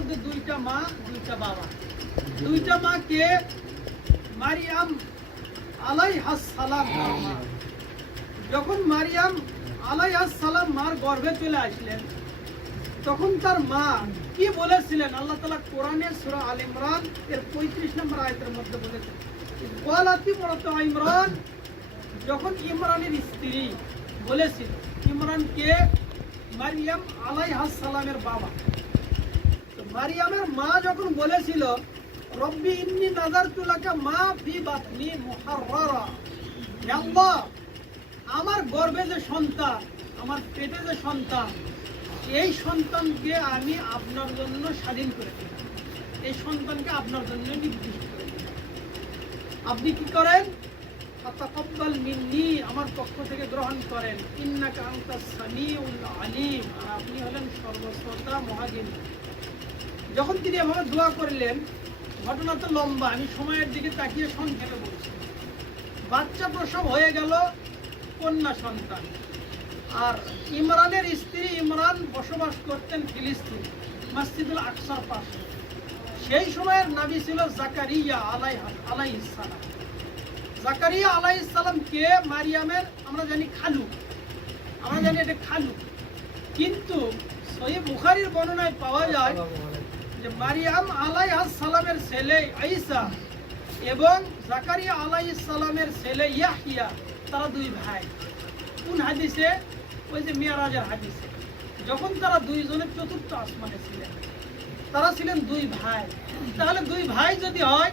মধ্যে দুইটা মা দুইটা বাবা। দুইটা মা কে? মারিয়াম আলাইহাস সালাম। যখন মারিয়াম আলাইহাস সালাম মার গর্ভে চলে আসলেন, তখন তার মা কি বলেছিলেন? আল্লাহ তাআলা কোরআনের সূরা আল ইমরান এর 35 নম্বর আয়াতের মধ্যে বলেছেন, ওয়ালাতি বরাতু ইমরান, যখন ইমরানের স্ত্রী বলেছিল, ইমরান কে? মারিয়াম আলাইহাস সালামের বাবা। তো মারিয়ামের মা যখন বলেছিল, রব্বি ইন্নী নাযারতু লাকা মা ফি বাতনি মুহাররারা, হে আল্লাহ, আমার গর্ভে যে সন্তান, আমার পেটে যে সন্তান, এই সন্তানকে আমি আপনার জন্য স্বাধীন করে দিলাম, এই সন্তানকে আপনার জন্য নির্দিষ্ট করে দিলাম। আপনি কি করেন? ফাতাকাব্বাল মিন্নি, আমার পক্ষ থেকে গ্রহণ করেন, ইন্নাকা আনতাস সামিউল আলিম, আর আপনি হলেন সর্বশ্রোতা মহাজ্ঞানী। যখন তিনি এভাবে দোয়া করলেন, ঘটনা তো লম্বা, আমি সময়ের দিকে তাকিয়ে সংক্ষেপে বলছি। বাচ্চা প্রসব হয়ে গেল, কন্যা সন্তান। আর ইমরানের স্ত্রী ইমরান বসবাস করতেন ফিলিস্তিন, মসজিদুল আকসার পাশে। সেই সময়ের নবী ছিল জাকারিয়া আলাইহিস সালাম। জাকারিয়া আলাইহিস সালাম কে? মারিয়ামের আমরা জানি খালু, আমরা জানি এটা খালু। কিন্তু সহিহ বুখারীর বর্ণনায় পাওয়া যায় যে মারিয়াম আলাইহিস সালামের ছেলে ঈসা এবং জাকারিয়া আলাইহিস সালামের ছেলে ইয়াহইয়া, তারা দুই ভাই। কোন হাদিসে? ওই যে মিরাজের হাদিসে, যখন তারা দুইজনে চতুর্থ আসমানে ছিলেন, তারা ছিলেন দুই ভাই। তাহলে দুই ভাই যদি হয়,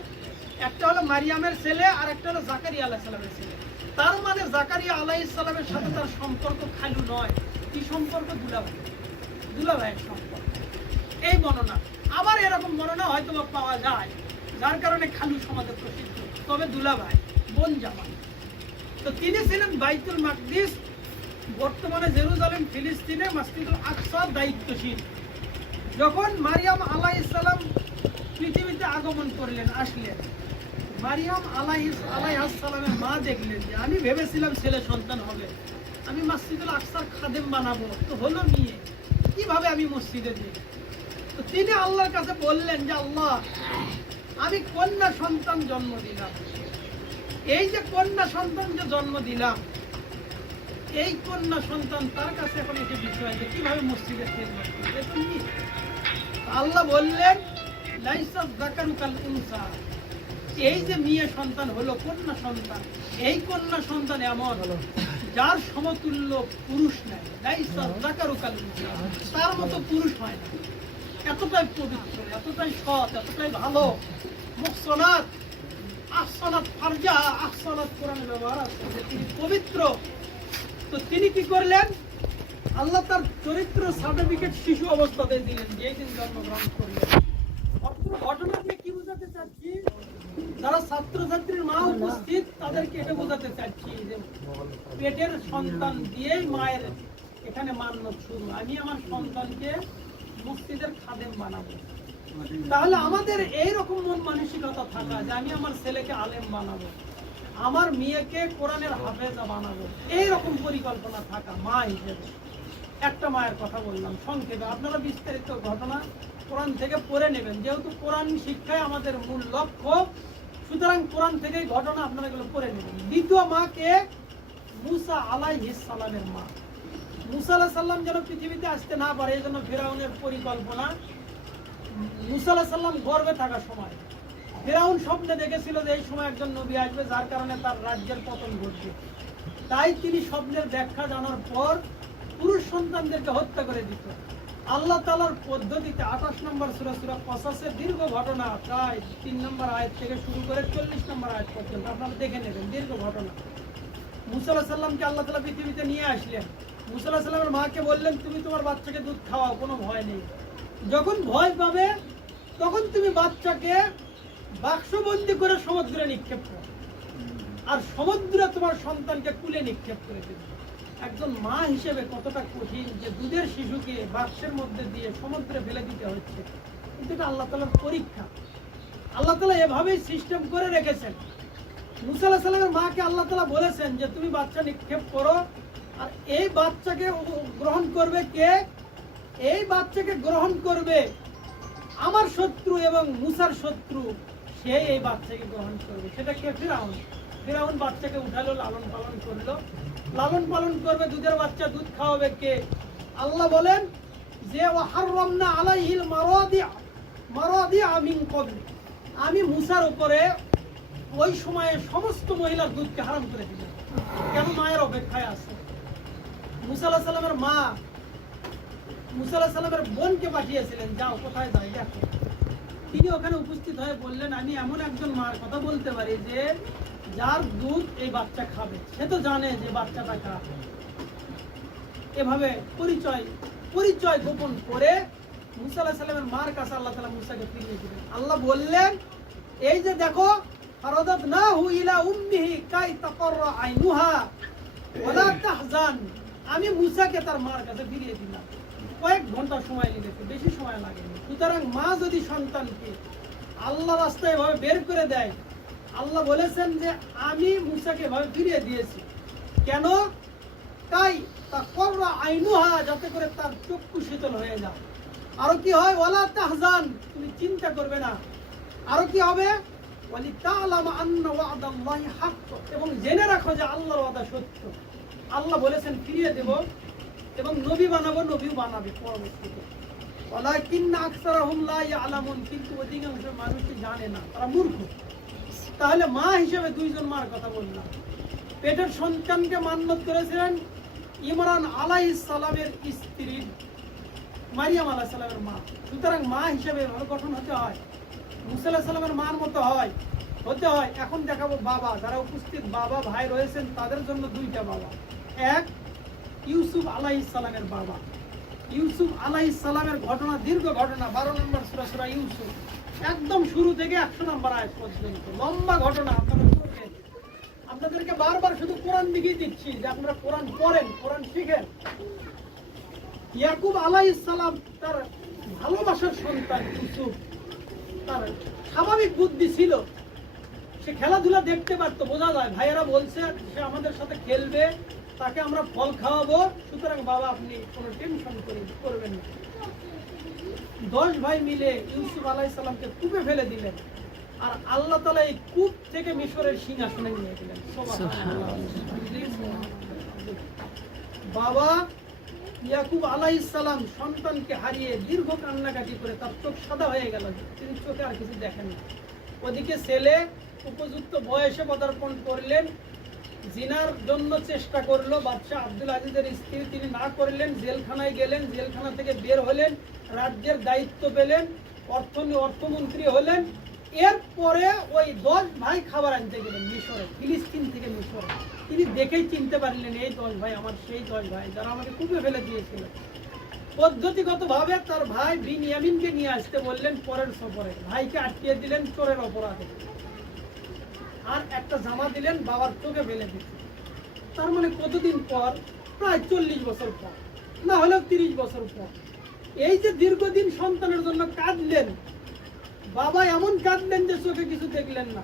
একটা হলো মারিয়ামের ছেলে আর একটা হলো জাকারিয়া আলাইহিস সালামের ছেলে, তার মানে জাকারিয়া আলাইহিস সালামের সাথে তার সম্পর্ক খালু নয়, কি সম্পর্ক? দুলাভাই, দুলাভাইয়ের সম্পর্ক। এই বর্ণনা। আবার এরকম বর্ণনা হয়তো পাওয়া যায়, যার কারণে খালু সমাজে প্রসিদ্ধ, তবে দুলাভাই, বোন জামাই। তো তিনি ছিলেন বাইতুল মাকদিস, বর্তমানে জেরুজালেম ফিলিস্তিনে মসজিদুল আকসার দায়িত্বশীল। যখন মারিয়াম আলাইহিস সালাম পৃথিবীতে আগমন করলেন, আসলেন, মারিয়াম আলাইহিস সালামের মা দেখলেন যে আমি ভেবেছিলাম ছেলে সন্তান হবে, আমি মসজিদুল আকসার খাদেম বানাবো, তো হলো মেয়ে, কিভাবে আমি মসজিদে দিই? তো তিনি আল্লাহর কাছে বললেন যে আল্লাহ, আমি কন্যা সন্তান জন্ম দিলাম, এই যে কন্যা সন্তান যে জন্ম দিলাম, এই কন্যা সন্তান তার কাছে এখন এটি বিষয় যে কিভাবে মসজিদে খেদমত করবে। তুমি আল্লাহ বললেন, লাইসা যাকারু কাল উনসা, এই যে মেয়ে সন্তান হলো কন্যা সন্তান, এই কন্যা সন্তান এমন যার সমতুল্য পুরুষ নাই। লাইসা যাকারু কাল উনসা, তার মতো পুরুষ হয় না। এতটাই পবিত্র, এতটাই সৎ, এতটাই ভালো। মুহসানাত, আহসানাত ফারজা, আহসানাত কোরআনে ব্যবহার আছে যে তিনি পবিত্র। তো তিনি কি করলেন? আল্লাহ তার চরিত্র সার্টিফিকেট শিশু অবস্থাতে দিলেন, যেই দিন জন্মগ্রহণ করলেন। ঘটনা দিয়ে কি বোঝাতে চাচ্ছি? যারা ছাত্রছাত্রীর মা উপস্থিত, তাদেরকে এটা বোঝাতে চাচ্ছি যে পেটের সন্তান দিয়েই মায়ের এখানে মান্যত শুরু, আমি আমার সন্তানকে মসজিদের খাদেম বানাবো। তাহলে আমাদের এইরকম মন মানসিকতা থাকা যে আমি আমার ছেলেকে আলেম বানাবো, আমার মেয়েকে কোরআনের হাফেজা বানাবো, এইরকম পরিকল্পনা থাকা মা হিসেবে। একটা মায়ের কথা বললাম সংক্ষেপে, আপনারা বিস্তারিত ঘটনা কোরআন থেকে পড়ে নেবেন, যেহেতু কোরআন শিক্ষায় আমাদের মূল লক্ষ্য, সুতরাং কোরআন থেকেই ঘটনা আপনারা এগুলো পড়ে নেবেন। দ্বিতীয় মাকে মুসা আলাইহিস সালামের মা। মুসা আলাইহিস সালাম যেন পৃথিবীতে আসতে না পারে, এই জন্য ফিরআউনের পরিকল্পনা। মুসা আলাইহিস সালাম গর্ভে থাকার সময় ফিরআউন স্বপ্নে দেখেছিল যে এই সময় একজন নবী আসবে, যার কারণে তার রাজ্যের পতন ঘটবে। তাই তিনি স্বপ্নের ব্যাখ্যা জানার পর পুরুষ সন্তানদেরকে হত্যা করে দিত। আল্লাহ তাআলার পদ্ধতিতে 28 নম্বর সূরা কসাসের দীর্ঘ ঘটনা, প্রায় 3 নম্বর আয়াত থেকে শুরু করে 40 নম্বর আয়াত পর্যন্ত আপনারা দেখে নেবেন, দীর্ঘ ঘটনা। মুসা আলাইহিস সালামকে আল্লাহ তাআলা পৃথিবীতে নিয়ে আসলেন। মুসা আলাইহিস সালামের মাকে বললেন, তুমি তোমার বাচ্চাকে দুধ খাওয়াও, কোনো ভয় নেই। যখন ভয় পাবে তখন তুমি বাচ্চাকে বাক্সবন্দি করে সমুদ্রে নিক্ষেপ করো, আর সমুদ্রে তোমার সন্তানকে কুলে নিক্ষেপ করে দেবে। একজন মা হিসেবে কতটা কঠিন যে দুধের শিশুকে বাক্সের মধ্যে দিয়ে সমুদ্রে ফেলে দিতে হচ্ছে, কিন্তু এটা আল্লাহ তাআলার পরীক্ষা। আল্লাহ তাআলা এভাবেই সিস্টেম করে রেখেছেন। মুসা আলাইহিস সালামের মাকে আল্লাহ তাআলা বলেছেন যে তুমি বাচ্চা নিক্ষেপ করো, আর এই বাচ্চাকে গ্রহণ করবে কে? এই বাচ্চাকে গ্রহণ করবে আমার শত্রু এবং মুসার শত্রু সে এই বাচ্চাকে গ্রহণ করবে। সেটা কে? ফিরাউন। ফিরাউন বাচ্চাকে উঠালো, লালন পালন করলো। লালন পালন করবে, দুধের বাচ্চা, দুধ খাওয়াবে কে? আল্লাহ বলেন যে ওয়াহাররামনা আলাইহিল মারাদিআ মিন ক্বাবল, আমি মুসার উপরে ওই সময়ে সমস্ত মহিলার দুধকে হারাম করে দিলাম। কেন? মায়ের অপেক্ষায় আছে। মুসা আলাইহিস সালামের মা মুসা আলাইহিস সালামের বোনকে পাঠিয়েছিলেন, যাও কোথায় যাই দেখো। তিনি ওখানে উপস্থিত হয়ে বললেন, আমি এমন একজন মার কথা বলতে পারি যে যার দুধ এই বাচ্চা খাবে। সে তো জানে যে বাচ্চাটা কার। এভাবে পরিচয় গোপন করে মুসা আলাইহিস সালামের মার কাছে আল্লাহ তাআলা মুসাকে ফিরিয়ে দিলেন। আল্লাহ বললেন, এই যে দেখো, ফারাদাদনাহু ইলা উম্মিহি কাই তাকাররা আইনুহা ওয়ালা তাহজান, আমি মুসাকে তার মার কাছে ফিরিয়ে দিলাম। কয়েক ঘন্টা সময় লেগেছে, বেশি সময় লাগেনি। সুতরাং মা যদি সন্তানকে আল্লাহ রাস্তায় এভাবে বের করে দেয়, আল্লাহ বলেছেন যে আমি মুসাকে এভাবে ফিরিয়ে দিয়েছি। কেন? তাই তাকাররা আইনুহা, যাতে করে তার চক্ষু শীতল হয়ে যায়। আরো কি হয়? ওয়ালা তাহজান, তুমি চিন্তা করবে না। আরো কি হবে? ওয়ালিতা'লামা আন্না ওয়া'দাল্লাহি হাক্ক, এবং জেনে রাখো যে আল্লাহর ওয়াদা সত্য। আল্লাহ বলেছেন ফিরিয়ে দেব এবং নবী বানাবো, নবীও বানাবে পরবর্তীতে। ওয়ালাকিন্না আকসারাহুম লা ইয়া'লামুন, কিন্তু অধিকাংশ মানুষই জানে না, তারা মূর্খ। তাহলে মা হিসেবে দুইজন মার কথা বললাম। পেটের সন্তানকে মান্নত করেছিলেন ইমরান আলাইহিস সালামের স্ত্রী মারিয়াম আলাইহিস সালামের মা। সুতরাং মা হিসেবে এভাবে গঠন হতে হয়, মুসা আলাইহিস সালামের মার মতো হতে হয়। এখন দেখাবো বাবা, যারা উপস্থিত বাবা ভাই রয়েছেন তাদের জন্য দুইটা বাবা। এক, ইউসুফ আলাইহিস সালামের বাবা। ইউসুফ আলাইহিস সালামের ঘটনা, দীর্ঘ ঘটনা, 12 নম্বর সূরা সূরা ইউসুফ, একদম শুরু থেকে 100 নম্বর আয়াত পর্যন্ত লম্বা ঘটনা। আপনারা পড়বেন। আপনাদেরকে বারবার শুধু কোরআন দিকেই দিচ্ছি যে আপনারা কোরআন পড়েন, কোরআন শিখেন। ইয়াকুব আলাইহিস সালাম তার ভালোবাসার সন্তান ইউসুফ, তার স্বাভাবিক বুদ্ধি ছিল, সে খেলাধুলা দেখতে পারতো, বোঝা যায়। ভাইয়েরা বলছে সে আমাদের সাথে খেলবে, তাকে আমরা ফল খাওয়াবো, সুতরাং বাবা আপনি কোনো টেনশন করবেন না। 10 ভাই মিলে ইউসুফ আলাইহিস সালামকে কূপে ফেলে দিলেন, আর আল্লাহ তাআলা এই কূপ থেকে মিশরের সিংহাসনে নিয়ে গেলেন। সুবহানাল্লাহ। বাবা ইয়াকুব আলাইহিস সালাম সন্তানকে হারিয়ে দীর্ঘ কান্নাকাটি করে তার চোখ সাদা হয়ে গেল, তিনি চোখে আর কিছু দেখেন না। ওদিকে ছেলে উপযুক্ত বয়সে পদার্পণ করলেন, জিনার জন্য চেষ্টা করলো বাদশাহ আব্দুল আজিজের স্ত্রী, তিনি না করলেন, জেলখানায় গেলেন, জেলখানা থেকে বের হলেন, রাজ্যের দায়িত্ব পেলেন, অর্থমন্ত্রী হলেন। এরপরে ওই 10 ভাই খাবার আনতে গেলেন মিশরে, ফিলিস্তিন থেকে মিশরে। তিনি দেখেই চিনতে পারলেন এই 10 ভাই আমার সেই 10 ভাই যারা আমাকে কূপে ফেলে দিয়েছিল। পদ্ধতিগতভাবে তার ভাই বিনয়ামিনকে নিয়ে আসতে বললেন পরের সফরে। ভাইকে আটকিয়ে দিলেন চোরের অপরাধে, আর একটা জামা দিলেন বাবার চোখে ফেলে দিতে। তার মানে কতদিন পর? প্রায় 40 বছর পর, না হলেও 30 বছর পর। এই যে দীর্ঘদিন সন্তানের জন্য কাঁদলেন, বাবা এমন কাঁদলেন যে চোখে কিছু দেখলেন না।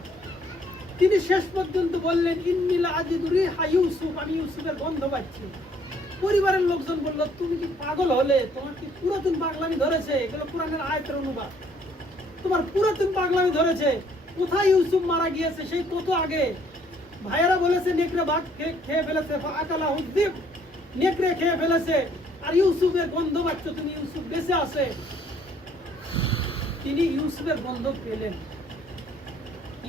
তিনি শেষ পর্যন্ত বললেন, ইন্নী লা আজিদু রিহা ইউসুফ, আমি ইউসুফের গন্ধ পাচ্ছি। পরিবারের লোকজন বলল, তুমি কি পাগল হলে? তোমার কি পুরাতন পাগলামি ধরেছে? এগুলো কোরআনের আয়াতের অনুবাদ। তোমার পুরাতন পাগলামি ধরেছে। কোথায় ইউসুফ মারা গিয়েছে সেই কত আগে। ভাইয়েরা বলেছে নেকড়ে বাঘ খেয়ে ফেলেছে, আকালা উদ্দীপ, নেকড়ে খেয়ে ফেলেছে, আর ইউসুফের গন্ধ পাচ্ছ তুমি, ইউসুফ বেঁচে আছে। তিনি ইউসুফের গন্ধ পেলেন।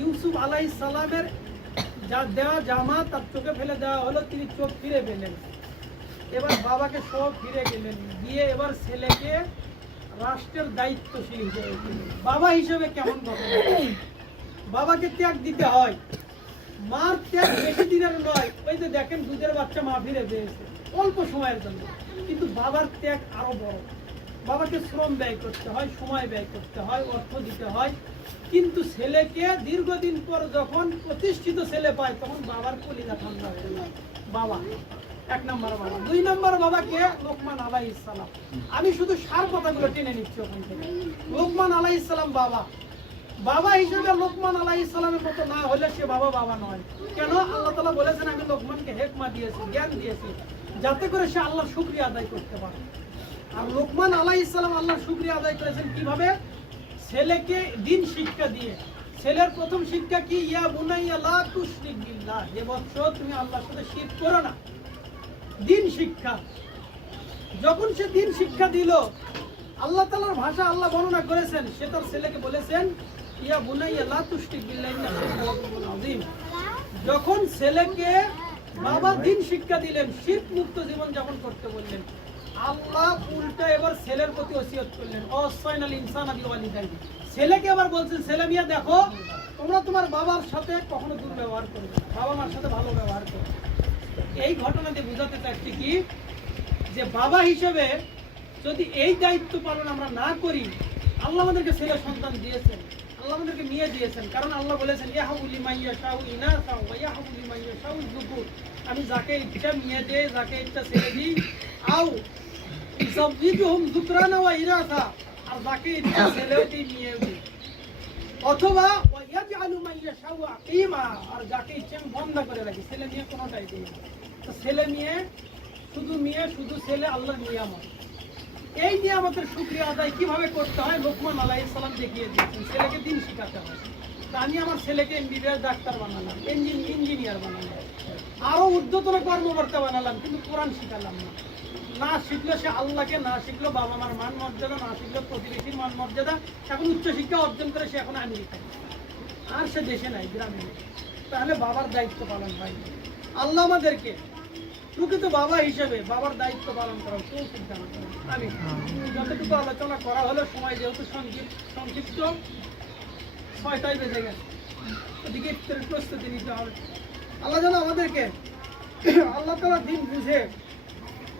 ইউসুফ আলাইহিস সালামের যা দেওয়া জামা তার চোখে ফেলে দেওয়া হলো, তিনি চোখ ফিরে পেলেন। এবার বাবাকে সব ফিরে গেলেন, গিয়ে এবার ছেলেকে রাষ্ট্রের দায়িত্বশীল হিসেবে পেলেন। বাবা হিসেবে কেমন কথা? বাবাকে ত্যাগ দিতে হয়। মার ত্যাগ বেশি দিনের নয়। ওই যে দেখেন দুধের বাচ্চা মা ফিরে পেয়েছে অল্প সময়ের জন্য, কিন্তু বাবার ত্যাগ আরো বড়। বাবাকে শ্রম ব্যয় করতে হয়, সময় ব্যয় করতে হয়, অর্থ দিতে হয়, কিন্তু ছেলেকে দীর্ঘদিন পর যখন প্রতিষ্ঠিত ছেলে পায় তখন বাবার কলিজা ঠান্ডা হয়ে যায়। বাবা 1 নম্বর বাবা। 2 নম্বর বাবাকে লোকমান আলাইহিস সালাম। আমি শুধু সার কথাগুলো টেনে নিচ্ছি ওখান থেকে। লোকমান আলাইহিস সালাম বাবা। বাবা হিসেবে লোকমান আলাইহিস সালামের মতো না হলে সে বাবা নয়। কেন? আল্লাহ তাআলা বলেছেন আমি লোকমানকে হিকমত দিয়েছি, জ্ঞান দিয়েছি, যাতে করে সে আল্লাহর শুকরিয়া আদায় করতে পারে। আর লোকমান আলাইহিস সালাম আল্লাহর শুকরিয়া আদায় করেছেন কিভাবে? ছেলেকে দিন শিক্ষা দিয়ে, ছেলের প্রথম শিক্ষা কি, ইয়া বুনাইয়া লা তুশরিক বিল্লাহ, হে বৎস তুমি আল্লাহর সাথে শিরক করো না। দিন শিক্ষা, যখন সে দিন শিক্ষা দিল, আল্লাহ তাআলার ভাষা আল্লাহ বর্ণনা করেছেন, সে তার ছেলেকে বলেছেন ইয়া বুনাইয়া লা তুশরিক বিল্লাহ ইন্না শিরকা লাযুলমুন আযীম। যখন ছেলেকে বাবা দিন শিক্ষা দিলেন, শিরক মুক্ত জীবন যাপন করতে বললেন, আল্লাহ উল্টা এবার ছেলের প্রতি ওসিয়ত করলেন, ওয়াসাইনাল ইনসানা বিওয়ালিদাইহি। ছেলেকে আবার বলছেন, ছেলে মিয়া দেখো তোমরা তোমার বাবার সাথে কখনো দুর্ব্যবহার করবে না, বাবা মার সাথে ভালো ব্যবহার করবে। এই ঘটনা দিয়ে বোঝাতে চাচ্ছি কি, যে বাবা হিসেবে যদি এই দায়িত্ব পালন আমরা না করি, আল্লাহ আমাদেরকে ছেলে সন্তান দিয়েছেন, আল্লাহ আমাদেরকে নিয়ে দিয়েছেন, কারণ আল্লাহ বলেছেন ইয়াহাবু লিমান ইয়াশাউ ইনাসা ওয়া ইয়াহাবু লিমান ইয়াশাউ যুকুর, আমি যাকে ইচ্ছা মেয়ে দেই, যাকে ইচ্ছা ছেলে দিই, আও ইযাবজিহুম যুকরানা ওয়া ইনাসা, আর যাকে ইচ্ছা ছেলেও দিই মেয়েও দিই, অথবা ওয়া ইয়াজআলু মান ইয়াশাউ আকিমা, আর যাকে ইচ্ছা আমি বন্ধ করে রাখি, ছেলে নিয়ে কোনোটাই দিই না। তো ছেলে নিয়ে শুধু ছেলে আল্লাহর নিয়ামত। এই নিয়ামতের শুকরিয়া আদায় কিভাবে করতে হয় লোকমান আলাইহিস সালাম দেখিয়ে দিয়েছেন, ছেলেকে দিন শিখাতে হয়। তা আমি আমার ছেলেকে এমবিবিএস ডাক্তার বানালাম, ইঞ্জিনিয়ার বানালাম, আরো ঊর্ধ্বতন কর্মকর্তা বানালাম, কিন্তু কোরআন শিখালাম না। না শিখলো সে আল্লাহকে, না শিখলো বাবা মার মান মর্যাদা, না শিখলো প্রতিবেশীর মান মর্যাদা। এখন উচ্চশিক্ষা অর্জন করে সে এখন আমেরিকায়, আর সে দেশে নাই, গ্রামে নেই। তাহলে বাবার দায়িত্ব পালন হয়। আল্লাহ আমাদেরকে প্রকৃত বাবা হিসেবে বাবার দায়িত্ব পালন করা তৌফিক দান করেন। আমি যতটুকু আলোচনা করা হলো, সময় যেহেতু সংক্ষিপ্ত, 6টায় বেজে গেছে, ওদিকে ইফতারের প্রস্তুতি নিতে হবে। আল্লাহ যেন আমাদেরকে আল্লাহ তাআলার দিন বুঝে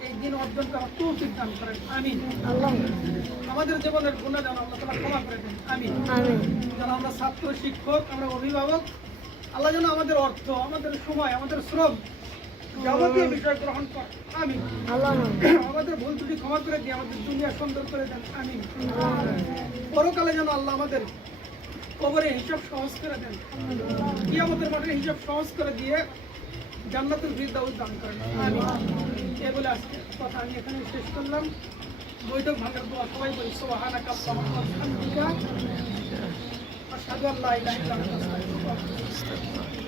এই দিন অর্জন করার তৌফিক দান করেন। আমিন। আমাদের জীবনের গুনাহ যেন আল্লাহ তাআলা ক্ষমা করে দেন। আমিন। যেন আমরা ছাত্র, শিক্ষক, আমরা অভিভাবক, আল্লাহ যেন আমাদের অর্থ, আমাদের সময়, আমাদের শ্রম, যাবতীয় বিষয় গ্রহণ করেন। আমিন। আমাদের ভুল ত্রুটি ক্ষমা করে দিয়ে আমাদের দুনিয়া সুন্দর করে দেন। আমিন। পরকালে যেন আল্লাহ আমাদের কবরে হিসাব সহজ করে দেন, কিয়ামতের মাঠে হিসাব সহজ করে দিয়ে জান্নাতুল ফিরদাউস দান করেন। আমিন। এই বলে আজকে কথা আমি এখানে শেষ করলাম। বৈঠক ভাঙার দোয়া সবাই বলি, সুবহানাকা আল্লাহুম্মা ওয়া বিহামদিকা আশহাদু আল্লা ইলাহা ইল্লা আনতা আস্তাগফিরুকা ওয়া আতুবু ইলাইক।